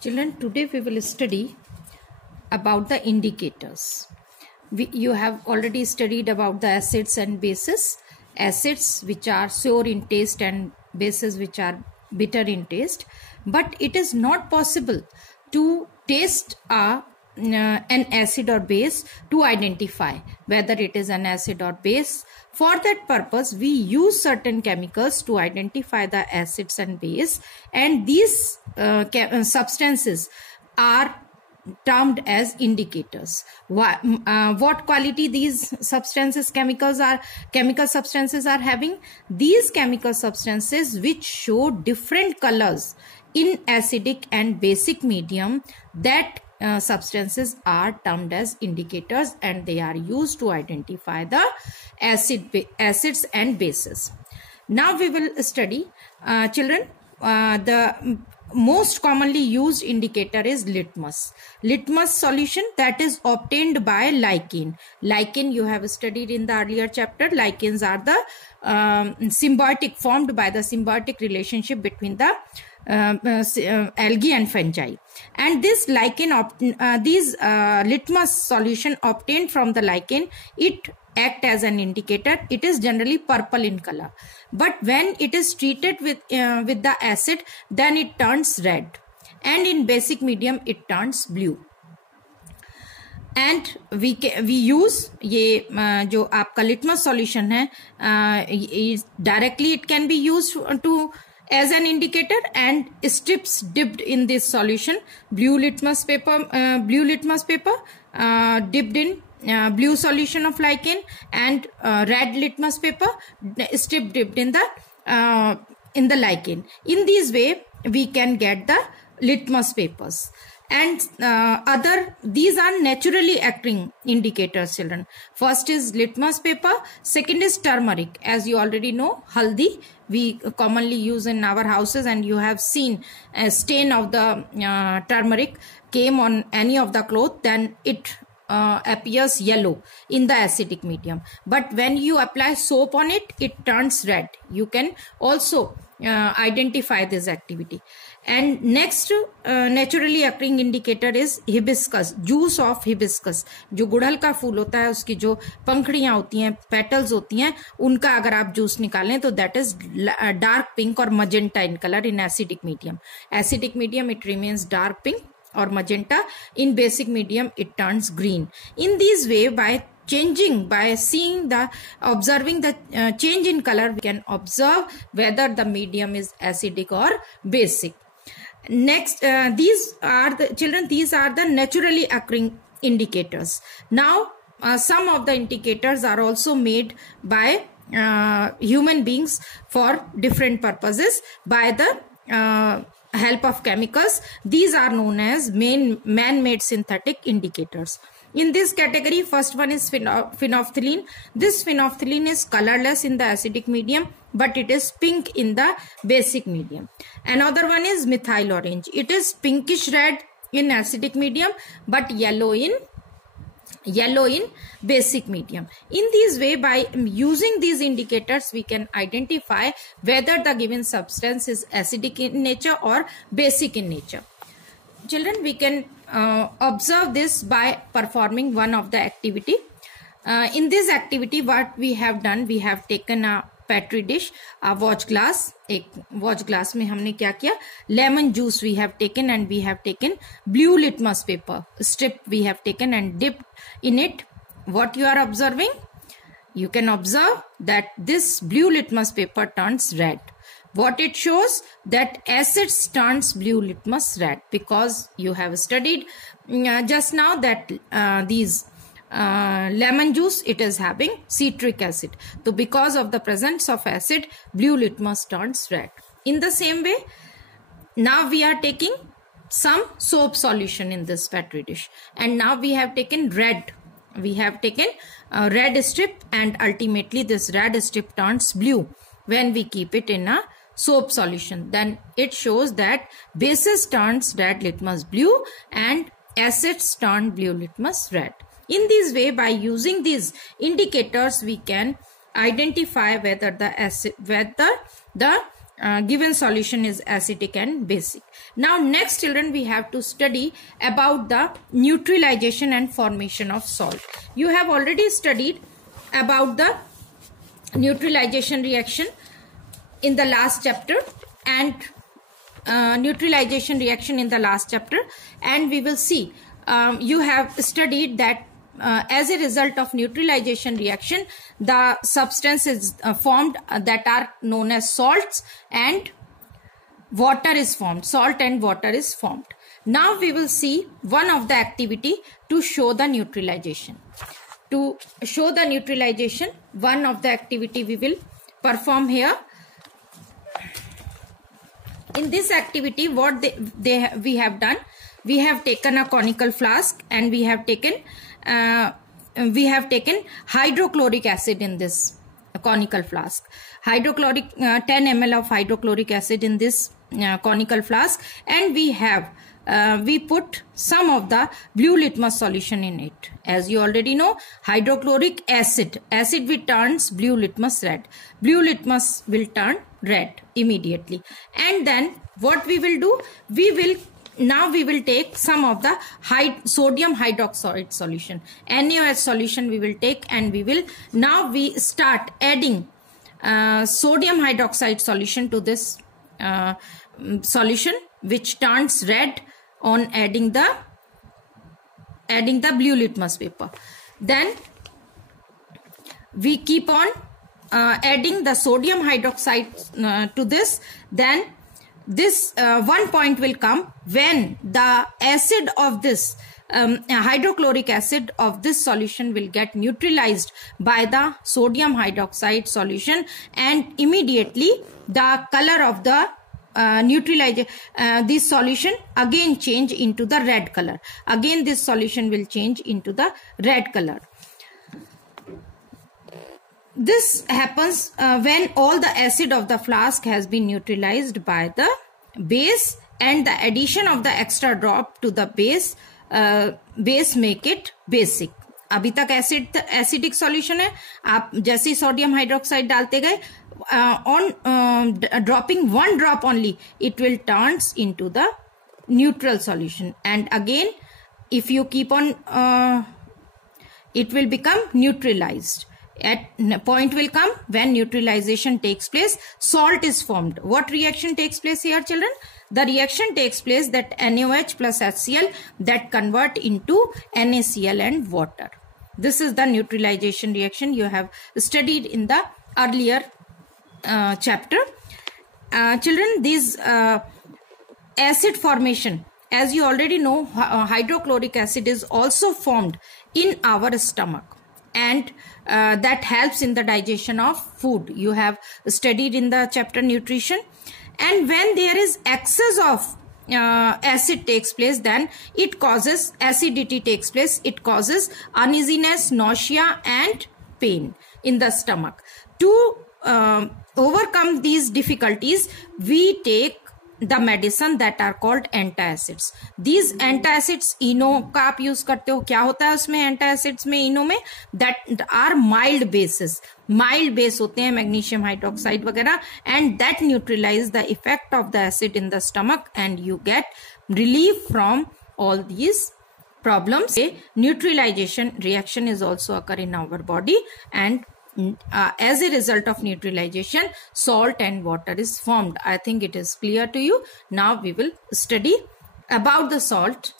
Children, today we will study about the indicators. You have already studied about the acids and bases. Acids which are sour in taste and bases which are bitter in taste. But it is not possible to taste an acid or base to identify whether it is an acid or base. For that purpose, we use certain chemicals to identify the acids and base, and these substances are termed as indicators. What quality these chemical substances are having? These chemical substances which show different colors in acidic and basic medium, that substances are termed as indicators, and they are used to identify the acids and bases. Now we will study, children, the most commonly used indicator is litmus. Litmus solution that is obtained by lichen. Lichen you have studied in the earlier chapter. Lichens are the formed by the symbiotic relationship between the algae and fungi, and this lichen litmus solution obtained from the lichen, it act as an indicator. It is generally purple in color, but when it is treated with the acid, then it turns red, and in basic medium it turns blue. And we use ये जो आपका litmus solution है, directly it can be used to as an indicator, and strips dipped in this solution, blue litmus paper dipped in blue solution of lichen, and red litmus paper strip dipped in the lichen. In this way we can get the litmus papers. And these are naturally acting indicators, children. First is litmus paper, second is turmeric. As you already know, haldi we commonly use in our houses, and you have seen a stain of the turmeric came on any of the cloth, then it appears yellow in the acidic medium, but when you apply soap on it, it turns red. You can also identify this activity. And next naturally occurring indicator is hibiscus, juice of hibiscus. जो गुड़हल का फूल होता है, उसकी जो पंखड़ियां होती हैं, petals होती हैं, उनका अगर आप जूस निकालें तो that is dark pink or magenta in color in acidic medium. Acidic medium it remains dark pink or magenta. In basic medium it turns green. In this way, by observing the change in color, we can observe whether the medium is acidic or basic. Next, these are the naturally occurring indicators. Now, some of the indicators are also made by human beings for different purposes by the help of chemicals. These are known as man-made synthetic indicators. In this category, first one is phenolphthalein. This phenolphthalein is colorless in the acidic medium, but it is pink in the basic medium. Another one is methyl orange. It is pinkish red in acidic medium, but yellow in basic medium. In this way, by using these indicators, we can identify whether the given substance is acidic in nature or basic in nature. Children, we can observe this by performing one of the activity. In this activity, what we have done, we have taken a petri dish, a watch glass. एक watch glass में हमने क्या किया? Lemon juice we have taken, and we have taken blue litmus paper strip we have taken and dipped in it. What you are observing? You can observe that this blue litmus paper turns red. What it shows? That acids turns blue litmus red, because you have studied just now that these lemon juice, it is having citric acid. So because of the presence of acid, blue litmus turns red. In the same way, now we are taking some soap solution in this petri dish, and now we have taken red. We have taken a red strip, and ultimately this red strip turns blue when we keep it in a soap solution. Then it shows that bases turns red litmus blue and acids turn blue litmus red. In this way, by using these indicators, we can identify whether the given solution is acidic and basic. Now next children, we have to study about the neutralization and formation of salt. You have already studied about the neutralization reaction in the last chapter and neutralization reaction in the last chapter, and we will see you have studied that as a result of neutralization reaction, the substances formed that are known as salts, and water is formed. Salt and water is formed. Now we will see one of the activity to show the neutralization. To show the neutralization, one of the activity we will perform here. In this activity, what we have done, we have taken a conical flask and we have taken hydrochloric acid in this conical flask. 10 ml of hydrochloric acid in this conical flask, and we put some of the blue litmus solution in it. As you already know, hydrochloric acid which turns blue litmus red. Blue litmus will turn red immediately. And then what we will do, we will take some of the sodium hydroxide solution, NaOH solution we will take, and we start adding sodium hydroxide solution to this solution, which turns red on adding the blue litmus paper. Then we keep on adding the sodium hydroxide to this. Then this one point will come when the acid of this hydrochloric acid of this solution will get neutralized by the sodium hydroxide solution, and immediately the color of the this solution again change into the red color. Again this solution will change into the red color. This happens when all the acid of the flask has been neutralized by the base, and the addition of the extra drop to the base make it basic. अभी तक acidic solution है, आप जैसे sodium hydroxide डालते गए, on dropping one drop only, it will turns into the neutral solution, and again if you keep on it will become neutralized. At point will come when neutralization takes place, salt is formed. What reaction takes place here, children? The reaction takes place that NaOH plus HCl that convert into NaCl and water. This is the neutralization reaction you have studied in the earlier chapter. Children, this acid formation, as you already know, hydrochloric acid is also formed in our stomach, and that helps in the digestion of food. You have studied in the chapter nutrition. And when there is excess of acid takes place, then it causes acidity takes place. It causes uneasiness, nausea and pain in the stomach. To overcome these difficulties, we take the medicine that are called antacids. These antacids, ENO का आप use करते हो, क्या होता है उसमें antacids में, ENO में, that are mild bases. Mild base होते हैं magnesium hydroxide वगैरह, and that neutralize the effect of the acid in the stomach, and you get relief from all these problems. A neutralization reaction is also occur in our body, and as a result of neutralization, salt and water is formed. I think it is clear to you. Now we will study about the salt